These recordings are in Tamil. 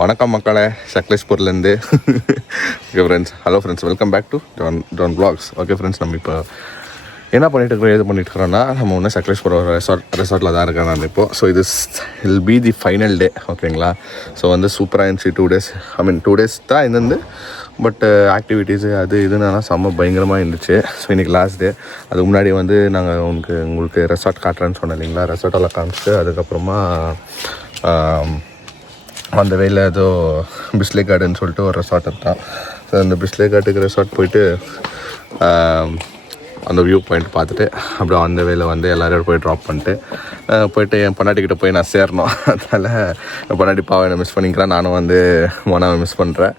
வணக்கம் மக்களே, சக்லேஷ்பூர்லேருந்து. Okay friends, hello friends, welcome back to Don vlogs. Okay friends, நம்ம இப்போ என்ன பண்ணிட்டு இருக்கிறோம், எது பண்ணிட்டு இருக்கிறோன்னா, நம்ம ஒன்று சக்லேஷ்பூர் ஒரு ரெசார்ட்டில் தான் இருக்கேன் நான் இப்போது. ஸோ இது வில் பி தி ஃபைனல் டே, ஓகேங்களா. ஸோ வந்து சூப்பராக இருந்துச்சு. 2 days, ஐ மீன் 2 days தான் இருந்து, பட் ஆக்டிவிட்டீஸு அது இதுனா செம்ம பயங்கரமாக இருந்துச்சு. ஸோ இன்றைக்கி லாஸ்ட் டே. அதுக்கு முன்னாடி வந்து நாங்கள் உங்களுக்கு ரெசார்ட் காட்டுறேன்னு சொன்னோம் இல்லைங்களா. ரெசார்ட்டெல்லாம் காமிச்சிட்டு அதுக்கப்புறமா அந்த வேலை ஏதோ பிஸ்லே கார்டுன்னு சொல்லிட்டு ஒரு ரெசார்ட் இருக்கான். ஸோ அந்த பிஸ்லே கார்டுக்கு ரெசார்ட் போயிட்டு அந்த வியூ பாயிண்ட் பார்த்துட்டு அப்படியே அந்த வேலை வந்து எல்லோரும் போய் ட்ராப் பண்ணிட்டு போயிட்டு என் பொண்டாட்டிக்கிட்ட போய் நான் சேரணும். அதனால் என் பொண்டாட்டி பாவை மிஸ் பண்ணிக்கிறேன், நானும் வந்து மோனாவை மிஸ் பண்ணுறேன்.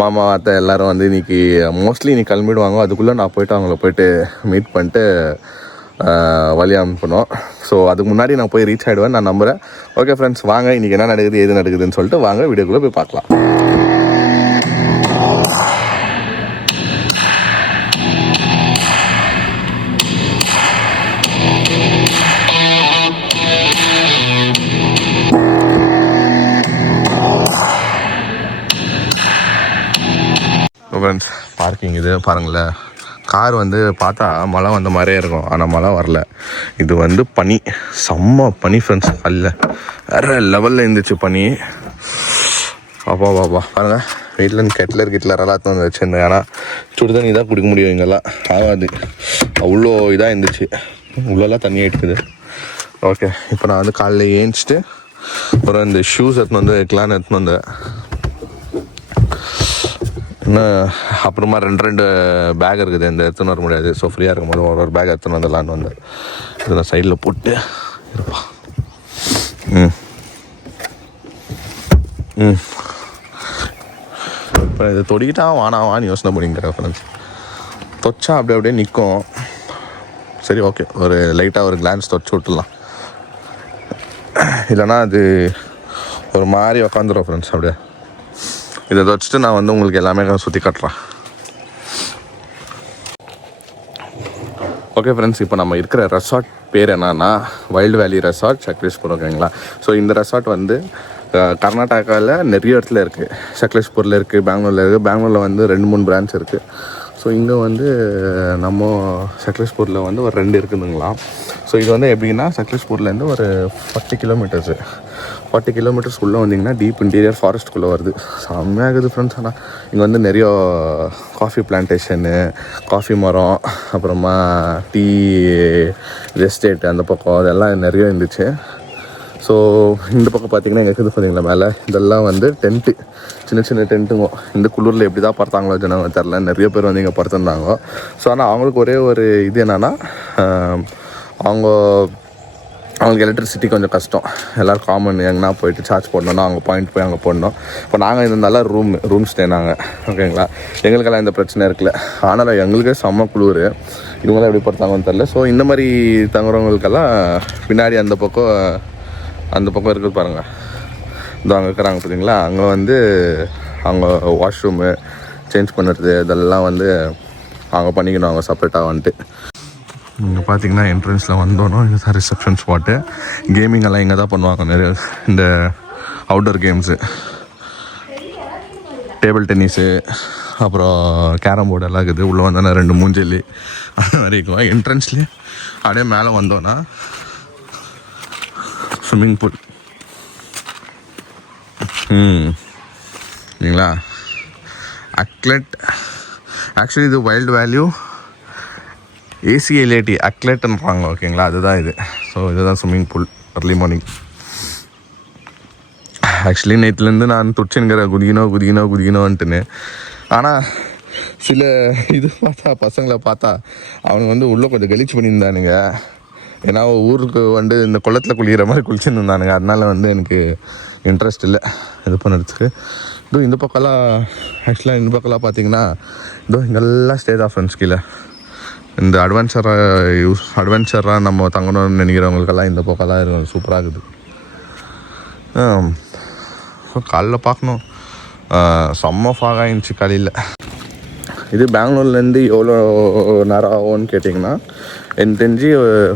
மாமா அத்தை எல்லோரும் வந்து இன்றைக்கி மோஸ்ட்லி இன்றைக்கி கிளம்பிடுவாங்க. அதுக்குள்ளே நான் போய்ட்டு அவங்கள போய்ட்டு மீட் பண்ணிட்டு வழி அனுப்பணும். ஸோ அதுக்கு முன்னாடி நான் போய் ரீச் ஆகிடுவேன் நான் நம்புகிறேன். ஓகே ஃப்ரெண்ட்ஸ், வாங்க இன்றைக்கி என்ன நடக்குது எது நடக்குதுன்னு சொல்லிட்டு வாங்க வீடியோக்குள்ளே போய் பார்க்கலாம். ஃப்ரெண்ட்ஸ், பார்க்கிங் இது பாருங்களேன். கார் வந்து பார்த்தா மழை வந்த மாதிரியே இருக்கும், ஆனால் மழை வரல. இது வந்து பனி, செம்ம பனி ஃப்ரெண்ட்ஸ். அல்ல வேறு லெவலில் இருந்துச்சு பனி. பாப்பா பாருங்கள், வீட்டில் கிட்லர் எல்லாத்தையும் வந்து வச்சுருந்தேன். ஏன்னா சுடு தண்ணி தான் குடிக்க முடியும், இங்கெல்லாம் ஆகாது. அவ்வளோ இதாக இருந்துச்சு, உள்ளெல்லாம் தண்ணி ஆகிட்டுக்குது. ஓகே, இப்போ நான் வந்து காலையில் ஏஞ்சிட்டு அப்புறம் இந்த ஷூஸ் எடுத்துன்னு வந்து வைக்கலான்னு எடுத்துன்னு வந்தேன். இன்னும் அப்புறமா ரெண்டு பேக் இருக்குது, இந்த எடுத்துன்னு வர முடியாது. ஸோ ஃப்ரீயாக இருக்கும் போது ஒரு பேக் எடுத்துன்னு வந்துடலான்னு வந்தேன். இதெல்லாம் சைடில் போட்டு இருப்பா. இப்போ இதை தொடிக்கிட்டா வானாவான்னு யோசனை பண்ணிக்கிறேன் ஃப்ரெண்ட்ஸ். தொச்சா அப்படியே நிற்கும். சரி, ஓகே, ஒரு லைட்டாக ஒரு கிளான்ஸ் தொச்சு விட்டுடலாம். இல்லைனா அது ஒரு மாதிரி உக்காந்துரும் ஃப்ரெண்ட்ஸ். அப்படியே இதை வச்சுட்டு நான் வந்து உங்களுக்கு எல்லாமே சுற்றி காட்டுறேன். ஓகே ஃப்ரெண்ட்ஸ், இப்போ நம்ம இருக்கிற ரெசார்ட் பேர் என்னன்னா வைல்டு வேலி ரெசார்ட் சக்லேஷ்பூர், ஓகேங்களா. ஸோ இந்த ரெசார்ட் வந்து கர்நாடகாவில் நிறைய இடத்துல இருக்குது. சக்லேஷ்பூரில் இருக்குது, பெங்களூரில் இருக்குது. பெங்களூரில் வந்து 2-3 பிரான்ச் இருக்குது. ஸோ இங்கே வந்து நம்ம சக்லேஷ்பூரில் வந்து ஒரு 2 இருக்குதுங்களா. ஸோ இது வந்து எப்படின்னா சக்லேஷ்பூர்லேருந்து ஒரு 40 கிலோமீட்டர்ஸ்க்குள்ளே வந்தீங்கன்னா டீப் இன்டீரியர் ஃபாரஸ்ட்டுக்குள்ளே வருது. செம்மையாகுது ஃப்ரெண்ட்ஸ். ஆனால் இங்கே வந்து நிறைய காஃபி பிளான்டேஷனு, காஃபி மரம், அப்புறமா டீ எஸ்டேட் அந்த பக்கம் அதெல்லாம் நிறைய இருந்துச்சு. ஸோ இந்த பக்கம் பார்த்திங்கன்னா எங்கள் இருக்குது பார்த்தீங்களா மேலே, இதெல்லாம் வந்து டென்ட்டு, சின்ன டென்ட்டுங்க. இந்த குளிரில் எப்படி தான் படுத்தாங்களோ ஜனங்க தெரில, நிறைய பேர் வந்து இங்கே படுத்துருந்தாங்க. ஸோ ஆனால் அவங்களுக்கு ஒரே ஒரு இது என்னென்னா, அவங்களுக்கு எலக்ட்ரிசிட்டி கொஞ்சம் கஷ்டம். எல்லோரும் காமன் எங்கன்னா போயிட்டு சார்ஜ் போடணுன்னா அவங்க பாயிண்ட் போய் அங்கே போடணும். இப்போ நாங்கள் இருந்தாலும் ரூம் ஸ்டே நாங்கள், ஓகேங்களா. எங்களுக்கெல்லாம் எந்த பிரச்சனை இருக்குல்ல. ஆனால் எங்களுக்கே செம்ம குளிர், இவங்களாம் எப்படி படுத்தாங்கன்னு தெரில. ஸோ இந்த மாதிரி தங்குறவங்களுக்கெல்லாம் பின்னாடி அந்த பக்கம் இருக்குது பாருங்கள், இதோ அங்கே இருக்கிறாங்க பார்த்தீங்களா. அங்கே வந்து அவங்க வாஷ்ரூமு சேஞ்ச் பண்ணுறது இதெல்லாம் வந்து அவங்க பண்ணிக்கணும், அவங்க செப்பரேட்டாக வந்துட்டு. இங்கே பார்த்தீங்கன்னா என்ட்ரன்ஸில் வந்தோன்னா இங்கே தான் ரிசப்ஷன் ஸ்பாட்டு. கேமிங் எல்லாம் இங்கே தான் பண்ணுவாங்க. நிறைய இந்த அவுட்டோர் கேம்ஸு, டேபிள் டென்னிஸு, அப்புறம் கேரம் போர்டு எல்லாம் இருக்குது. உள்ளே வந்தோன்னா 2 மூஞ்சலி அந்த மாதிரி இருக்கும். என்ட்ரன்ஸ்லேயே அப்படியே மேலே வந்தோன்னா ஸ்விம்மிங் பூல். இல்லைங்களா, அக்லெட். ஆக்சுவலி இது வைல்டு வேல்யூ ACLAT அக்லெட்டுன்றாங்க, ஓகேங்களா. அதுதான் இது. ஸோ இதுதான் swimming pool. Early morning actually நைட்லேருந்து நான் துடிச்சுங்கிற குதிக்கணும்ன்ட்டுன்னு. ஆனால் சில இது பார்த்தா பசங்களை பார்த்தா அவனுங்க வந்து உள்ளே கொஞ்சம் கழிச்சு பண்ணியிருந்தானுங்க. ஏன்னா ஊருக்கு வந்து இந்த குளத்தில் குளிக்கிற மாதிரி குளிச்சுன்னு இருந்தானுங்க. அதனால வந்து எனக்கு இன்ட்ரெஸ்ட் இல்லை இது பண்ணுறதுக்கு. இந்த பக்கம்லாம் ஆக்சுவலாக இந்த பக்கம்லாம் பார்த்தீங்கன்னா இங்கெல்லாம் ஸ்டே தான் ஃப்ரெண்ட்ஸ். கீழே இந்த அட்வென்ச்சராக நம்ம தங்கணும்னு நினைக்கிறவங்களுக்கெல்லாம் இந்த பக்கம்லாம் இருக்கும். சூப்பராக இருக்குது. காலைல பார்க்கணும், செம்ம ஃபாக் ஆகிடுச்சு காலையில். இது பெங்களூர்லேருந்து எவ்வளோ நேரம் ஆகும்னு கேட்டிங்கன்னா எனக்கு தெரிஞ்சு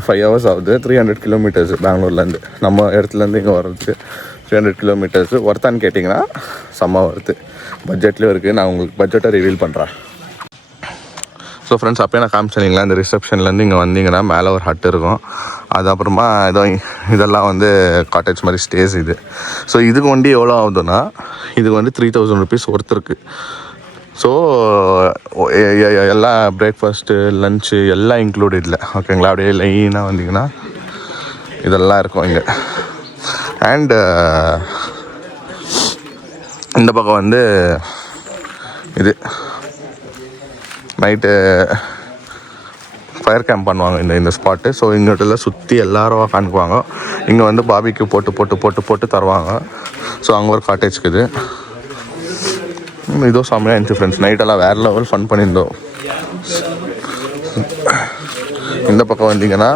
5 hours ஆகுது. 300 kilometers பெங்களூர்லேருந்து, நம்ம இடத்துலேருந்து இங்கே வர்றதுக்கு. 300 கிலோமீட்டர்ஸு ஒர்த்தான்னு கேட்டிங்கன்னா செம்ம ஒர்த்து. பட்ஜெட்லேயும் இருக்குது. நான் உங்களுக்கு பட்ஜெட்டை ரிவீல் பண்ணுறேன். ஸோ ஃப்ரெண்ட்ஸ், அப்போயே நான் காமிச்சேனிங்களா, இந்த ரிசப்ஷன்லேருந்து இங்கே வந்தீங்கன்னா மேலே ஒரு ஹட் இருக்கும். அது அப்புறமா இதெல்லாம் வந்து காட்டேஜ் மாதிரி ஸ்டேஸ் இது. ஸோ இதுக்கு வண்டி எவ்வளோ ஆகுதுன்னா, இதுக்கு வந்து 3000 rupees ஒர்த் இருக்குது. ஸோ எல்லாம் பிரேக்ஃபாஸ்ட்டு லன்ச்சு எல்லாம் இன்க்ளூட் இல்லை. ஓகேங்களா? அப்படியே லைனாக வந்தீங்கன்னா இதெல்லாம் இருக்கும் இங்கே. அண்டு இந்த பக்கம் வந்து இது நைட்டு ஃபயர் கேம்ப் பண்ணுவாங்க இந்த ஸ்பாட்டு. ஸோ இங்கிட்டலாம் சுற்றி எல்லோரும் உக்காந்துக்குவாங்க. இங்கே வந்து பாபிக்கு போட்டு தருவாங்க. ஸோ அங்கே ஒரு காட்டேஜ் இருக்குது. இதோ செம்மையாக இருந்துச்சு ஃப்ரெண்ட்ஸ். நைட்டெல்லாம் வேறு லெவல் ஃபன் பண்ணியிருந்தோம். இந்த பக்கம் வந்தீங்கன்னா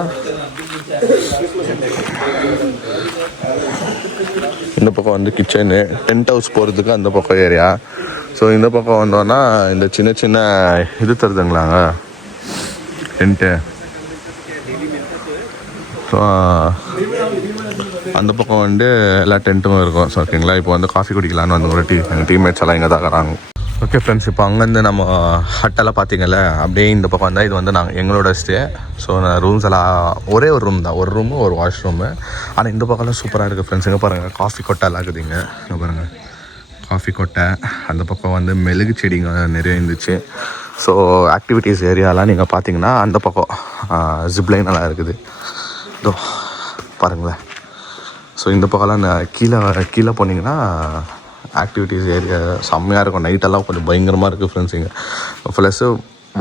இந்த பக்கம் வந்து கிச்சனு, டென்ட் ஹவுஸ் போகிறதுக்கு அந்த பக்கம் ஏரியா. ஸோ இந்த பக்கம் வந்தோன்னா இந்த சின்ன சின்ன இது தருதுங்களாங்க டென்ட்டு. ஸோ அந்த பக்கம் வந்து எல்லா டென்ட்டும் இருக்கும். ஸோ ஓகேங்களா? இப்போ வந்து காஃபி குடிக்கலான்னு வந்து ஒரு எங்கள் டீம்மேட்ஸ் எல்லாம் இங்கே தான் இருக்கிறாங்க. ஓகே ஃப்ரெண்ட்ஸ், இப்போ அங்கேருந்து நம்ம ஹட்டெல்லாம் பார்த்தீங்கல்ல, அப்படியே இந்த பக்கம் வந்தால் இது வந்து எங்களோட ஸ்டே. ஸோ நான் ரூம்ஸ் எல்லாம் ஒரே ஒரு ரூம் தான், ஒரு ரூமு ஒரு வாஷ்ரூமு. ஆனால் இந்த பக்கம்லாம் சூப்பராக இருக்குது ஃப்ரெண்ட்ஸ். இங்கே பாருங்கள், காஃபி கொட்டை எல்லாம் இருக்குதுங்க. இங்கே பாருங்கள், காஃபி கொட்டை. அந்த பக்கம் வந்து மெழுகு செடிங்க நிறைய இருந்துச்சு. ஸோ ஆக்டிவிட்டீஸ் ஏரியாலாம் நீங்கள் பார்த்தீங்கன்னா அந்த பக்கம் ஜிப்லைன் எல்லாம் இருக்குது. இதோ பாருங்களேன். ஸோ இந்த பக்கம்லாம் கீழே போனீங்கன்னா ஆக்டிவிட்டீஸ் ஏரியா செம்மையாக இருக்கும். நைட்டெல்லாம் கொஞ்சம் பயங்கரமாக இருக்குது ஃப்ரெண்ட்ஸ். இங்கே ப்ளஸ்ஸு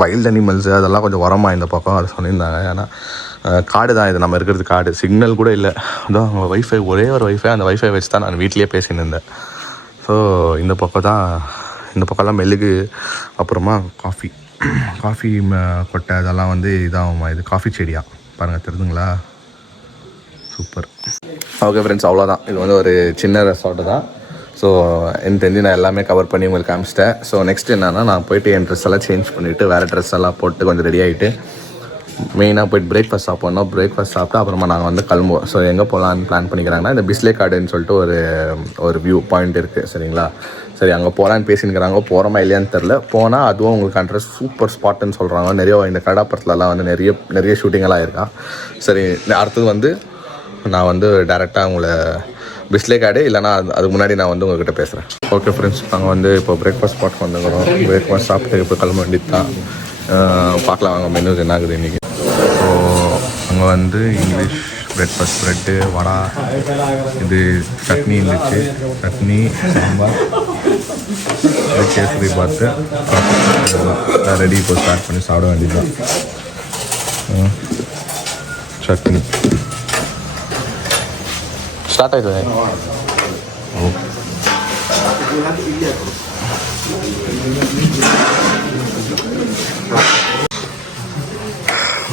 வைல்டு அனிமல்ஸு அதெல்லாம் கொஞ்சம் உரமா இந்த பக்கம் அது சொல்லியிருந்தாங்க. ஏன்னா காடு தான் இது, நம்ம இருக்கிறது காடு. சிக்னல் கூட இல்லை. அதான் அவங்க வைஃபை, ஒரே ஒரு வைஃபை, அந்த வைஃபை வச்சு தான் நான் வீட்லேயே பேசின்னு இருந்தேன். ஸோ இந்த பக்கம்லாம் மெழுகு, அப்புறமா காஃபி கொட்டை அதெல்லாம் வந்து இதாகுமா, இது காஃபி செடியா பாருங்கள், தெரியுதுங்களா? சூப்பர். ஓகே ஃப்ரெண்ட்ஸ், அவ்வளோதான். இது வந்து ஒரு சின்ன ரெசார்ட்டு தான். ஸோ எனக்கு தெரிஞ்சு நான் எல்லாமே கவர் பண்ணி உங்களுக்கு காமிச்சிட்டேன். ஸோ நெக்ஸ்ட் என்னென்னா, நான் போய்ட்டு என் ட்ரெஸ் எல்லாம் சேஞ்ச் பண்ணிவிட்டு வேறு ட்ரெஸ் எல்லாம் போட்டு கொஞ்சம் ரெடி ஆகிட்டு மெயினாக போய்ட்டு பிரேக்ஃபாஸ்ட் சாப்பிட்ணும். பிரேக்ஃபாஸ்ட் சாப்பிட்டு அப்புறமா நாங்கள் வந்து கிளம்புவோம். ஸோ எங்கே போகலான்னு பிளான் பண்ணிக்கிறாங்கன்னா, இந்த பிஸ்லே கார்டுன்னு சொல்லிட்டு ஒரு வியூ பாயிண்ட் இருக்குது. சரிங்களா? சரி, அங்கே போகலான்னு பேசினுக்கிறாங்க. போகிறோமா இல்லையான்னு தெரில. போனால் அதுவும் உங்களுக்கு அன்ற சூப்பர் ஸ்பாட்டுன்னு சொல்கிறாங்க. நிறைய இந்த கடாப்படத்துலலாம் வந்து நிறைய ஷூட்டிங்கெல்லாம் இருக்கா. சரி, அடுத்தது வந்து நான் வந்து டேரெக்டாக உங்களை பிஸ்லே கார்டு இல்லைனா அதுக்கு முன்னாடி நான் வந்து உங்கள்கிட்ட பேசுகிறேன். ஓகே ஃப்ரெண்ட்ஸ், நாங்கள் வந்து இப்போ பிரேக்ஃபாஸ்ட் ஸ்பாட் வந்துக்கிறோம். பிரேக்ஃபாஸ்ட் சாப்பிட்டு இப்போ கிளம்ப வேண்டியது தான். பார்க்கலாம் வாங்க மெனு என்ன ஆகுது இன்றைக்கி. ஸோ அங்கே வந்து இங்கிலீஷ் பிரேக்ஃபாஸ்ட், ப்ரெட்டு, வடை, இது சட்னி இருந்துச்சு. சட்னி, சாம்பார், கேசரி பார்த்து ரெடி. இப்போ ஸ்டார்ட் பண்ணி சாப்பிட வேண்டியது தான். சட்னி ஸ்டார்ட் ஆகிடுது.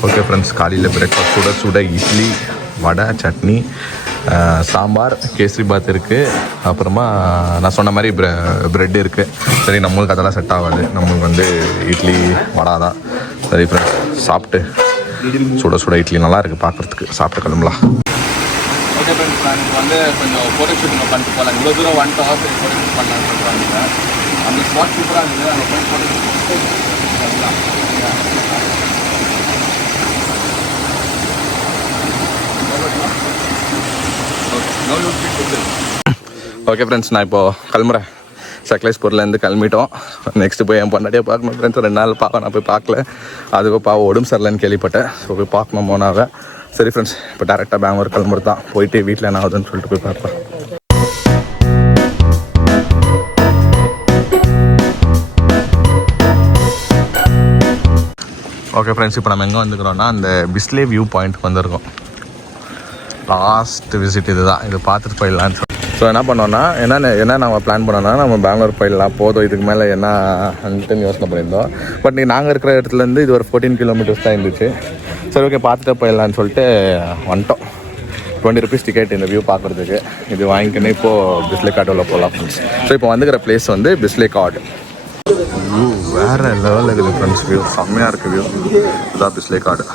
ஓகே ஃப்ரெண்ட்ஸ், காலையில் பிரேக்ஃபாஸ்ட் சுட இட்லி, வடை, சட்னி, சாம்பார், கேசரி பாத் இருக்குது. அப்புறமா நான் சொன்ன மாதிரி ப்ரெட் இருக்குது. சரி, நம்மளுக்கு அதெல்லாம் செட் ஆகாது. நம்மளுக்கு வந்து இட்லி வடை தான். சரி ஃப்ரெண்ட்ஸ், சாப்பிட்டு சுட இட்லி நல்லா இருக்குது பார்க்குறதுக்கு. சாப்பிட்டு கிளம்பலாம். ஓகே ஃப்ரெண்ட்ஸ், நான் இப்போ வந்து கொஞ்சம் ஃபோட்டோ ஷூட்டிங் பண்ணிட்டு போகலாம். இவ்வளோ தூரம் வந்துட்டு ஃபோட்டோ ஷூட் பண்ணலான்னு சொல்கிறாங்க. அந்த ஸ்பாட் சூப்பராக இருக்குது. அங்கே போய் ஃபோட்டோ ஷூட் பண்ணலாம். ஓகே ஃப்ரெண்ட்ஸ், நான் இப்போது கிளம்புறேன். சக்லேஷ்பூர்லேருந்து கிளம்பிட்டோம். நெக்ஸ்ட்டு போய் என் பொண்டாட்டியை பார்க்கணும் ஃப்ரெண்ட்ஸ். 2 நாள் நான் போய் பார்க்கல. அதுக்கும் பாவம் உடம்பு சரியில்லைன்னு கேள்விப்பட்டேன். ஸோ போய் பார்க்கணும் போனாவே. சரி ஃப்ரெண்ட்ஸ், இப்போ டேரெக்டாக பெங்களூர் கிளம்புறது தான். போயிட்டு வீட்டில் என்ன ஆகுதுன்னு சொல்லிட்டு போய் பார்ப்பேன். ஓகே ஃப்ரெண்ட்ஸ், இப்போ நம்ம எங்கே வந்துக்கிறோன்னா அந்த பிஸ்லே வியூ பாயிண்ட்டுக்கு வந்திருக்கோம். லாஸ்ட் விசிட் இது தான். இது பார்த்துட்டு போயிடலான்னு சொல்லி. ஸோ என்ன பண்ணோன்னா என்ன நம்ம பிளான் பண்ணோன்னா, நம்ம பெங்களூர் போயிடலாம் போதும், இதுக்கு மேலே என்ன அங்கிட்டுன்னு யோசனை பண்ணியிருந்தோம். பட் நாங்கள் இருக்கிற இடத்துலேருந்து இது ஒரு 14 கிலோமீட்டர்ஸ் தான் இருந்துச்சு. சரி, ஓகே, பார்த்துட்டு போயிடலான்னு சொல்லிட்டு வந்துட்டோம். 20 rupees டிக்கெட் இந்த வியூ பார்க்குறதுக்கு. இது வாங்கிக்கின்னு இப்போது பிஸ்லே கார்டில் போகலாம் ஃப்ரெண்ட்ஸ். ஸோ இப்போ வந்துக்கிற பிளேஸ் வந்து பிஸ்லே கார்டு. வியூ வேறு லெவலில் இருக்குது ஃப்ரெண்ட்ஸ். வியூ செம்மையாக இருக்குது. வியூ இதுதான் Bisle card.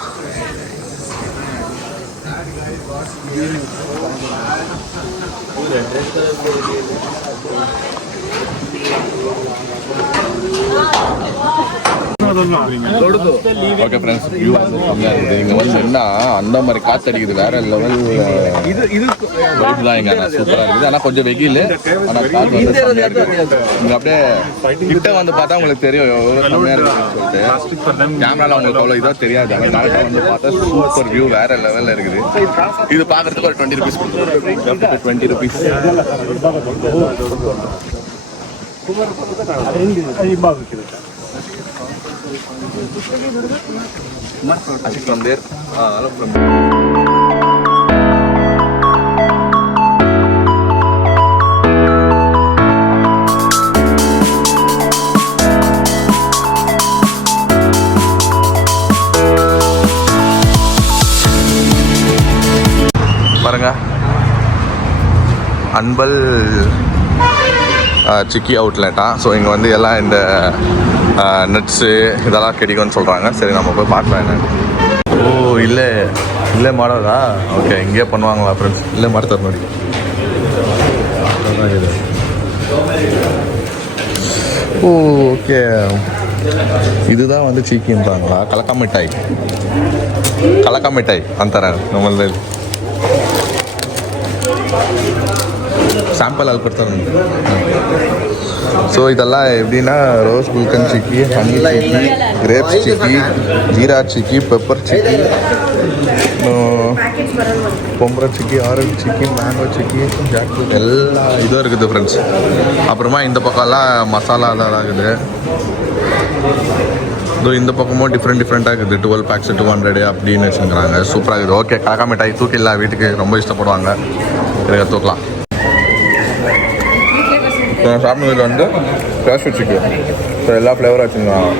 Okay friends, view வந்து கம்மியாக இருக்குது. இங்கே வந்து என்ன அந்த மாதிரி காற்று அடிக்குது, வேற லெவல் வைப் தான் இங்கே. சூப்பராக இருக்குது. ஆனால் கொஞ்சம் வெயில், ஆனால் காற்று வந்து கம்மியாக இருக்குது. இங்கே அப்படியே கிட்ட வந்து பார்த்தா உங்களுக்கு தெரியும் எவ்வளோ கம்மியாக இருக்குதுன்னு சொல்லிட்டு. கேமராவில் உங்களுக்கு அவ்வளோ இதாக தெரியாது. ஆனால் டேரக்டாக வந்து பார்த்தா சூப்பர் வியூ வேற லெவலில் இருக்குது. இது பார்க்குறதுக்கு ஒரு 20 rupees கொடுத்துருக்கோம். 20 rupees. From there, from பாருங்க, அன்பல் சிக்கி அவுட்லெட்டா. ஸோ இங்கே வந்து எல்லாம் இந்த நட்ஸு இதெல்லாம் கிடைக்கும்னு சொல்கிறாங்க. சரி, நம்ம போய் பார்க்கலாம் என்ன. ஓ, இல்லை மாடலா? ஓகே, இங்கேயே பண்ணுவாங்களா ஃப்ரெண்ட்ஸ்? இல்லை மாட தர மாதிரி. ஓ, ஓகே, இதுதான் வந்து சீக்கின்றாங்களா? கலக்கா மிட்டாய் ಅಂತಾರೆ ನಮ್ಮಲ್ಲಿ. சாம்பிள் ஆள் கொடுத்தாங்க. ஸோ இதெல்லாம் எப்படின்னா ரோஸ் குல்கன் சிக்கி, ஹனி சிக்கி, கிரேப்ஸ் சிக்கி, ஜீரா சிக்கி, பெப்பர் சிக்கி, பொம்பரை சிக்கி, ஆரஞ்சு சிக்கி, மேங்கோ சிக்கி, ஜாக்ஃப்ரூட் எல்லா இதுவும் இருக்குது ஃப்ரெண்ட்ஸ். அப்புறமா இந்த பக்கம்லாம் மசாலாலாம் இருக்குது. இதோ இந்த பக்கமும் டிஃப்ரெண்ட்டாக இருக்குது. 12 packs 200 அப்படின்னு வச்சுருக்காங்க. சூப்பராக இருக்குது. ஓகே, கலக்கா மிட்டாய் தூக்கிடலாம். வீட்டுக்கு ரொம்ப இஷ்டப்படுவாங்க. எனக்கு தூக்கலாம். சாப்பிடுறது வந்து கேஷ்யூ சிக்கன். ஸோ எல்லா ஃப்ளேவரும் வச்சுருக்காங்க.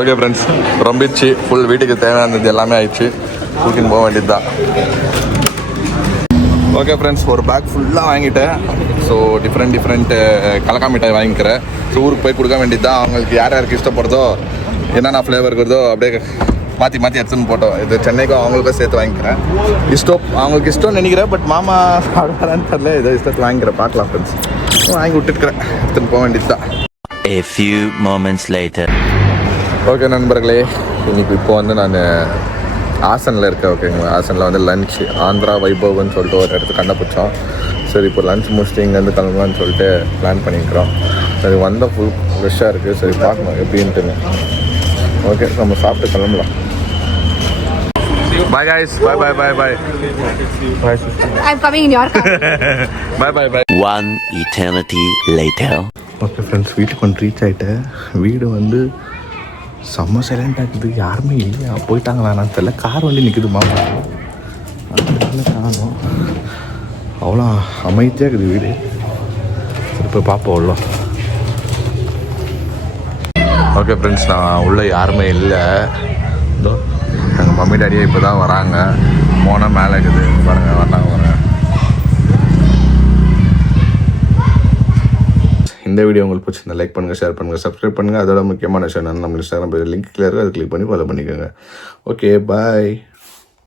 Okay friends, ரொம்பிடுச்சு. ஃபுல் வீட்டுக்கு தேவையானது எல்லாமே ஆயிடுச்சு. தூக்கின்னு போக வேண்டியது தான். ஓகே ஃப்ரெண்ட்ஸ், ஒரு பேக் ஃபுல்லாக வாங்கிட்டேன். ஸோ டிஃப்ரெண்ட் கலக்கா மிட்டாய் வாங்கிக்கிறேன். ஸோ ஊருக்கு போய் கொடுக்க வேண்டியது தான். அவங்களுக்கு யாருக்கு இஷ்டப்படுறதோ, என்னென்ன ஃப்ளேவர் இருக்குதோ அப்படியே மாற்றி எடுத்துன்னு போட்டோம். இது சென்னைக்கும் அவங்களுக்கும் சேர்த்து வாங்கிக்கிறேன். அவங்களுக்கு இஷ்டம்னு நினைக்கிறேன். பட் மாமா சாப்பிட்றான்னு தெரியல. ஏதோ இஷ்டத்தை வாங்கிக்கிறேன். பார்க்கலாம் ஃப்ரெண்ட்ஸ். வாங்கி விட்டுருக்கிறேன். எடுத்துன்னு போக வேண்டியது தான். A few moments later. Okay நண்பர்களே, இப்போ வந்து நான் ஆசனில் இருக்கேன். ஓகேங்களா, ஆசனில் வந்து லன்ச் ஆந்திரா வைபவ்னு சொல்லிட்டு ஒரு இடத்துக்கு கண்டுபிடிச்சோம். சரி, இப்போ லன்ச் முடிச்சுட்டு இங்கேருந்து கிளம்பலான்னு சொல்லிட்டு பிளான் பண்ணிக்கிறோம். சரி, வந்தால் ஃபுல் ஃப்ரெஷ்ஷாக இருக்குது. சரி, பார்க்கணும் எப்படின்ட்டுன்னு. ஓகே, நம்ம சாப்பிட்டு கிளம்பலாம். Bye guys. Bye. Bye sister. I'm coming in your car. Bye. One eternity later. Okay friends, வீட்டுக்கு வந்து ரீச் ஆகிட்டேன். வீடு வந்து செம்ம சைலண்டாக இருக்குது. யாருமே இல்லையா, போயிட்டாங்களா நான் தெரியல. கார் வண்டி நிற்குது மாமா, அதனால காணும். அவ்வளோ அமைதியாக இருக்குது வீடு. சரி, போய் பார்ப்போம் உள்ள. ஓகே ஃப்ரெண்ட்ஸ், நான் உள்ளே யாருமே இல்லை. இதோ எங்கள் மம்மி டாடியே இப்போ தான் வராங்க. போனால் மேலே இருக்குது பாருங்கள். வராங்க. இந்த வீடியோ உங்களுக்கு பிடிச்சிருந்தா லைக் பண்ணுங்கள், ஷேர் பண்ணுங்கள், சப்ஸ்கிரைப் பண்ணுங்கள். அதோட முக்கியமான விஷயம் என்னென்னா நம்ம இன்ஸ்டாகிராம் பேஜ் லிங்க் கிளியர், அதை கிளிக் பண்ணி ஃபாலோ பண்ணிக்கோங்க. ஓகே, பாய்.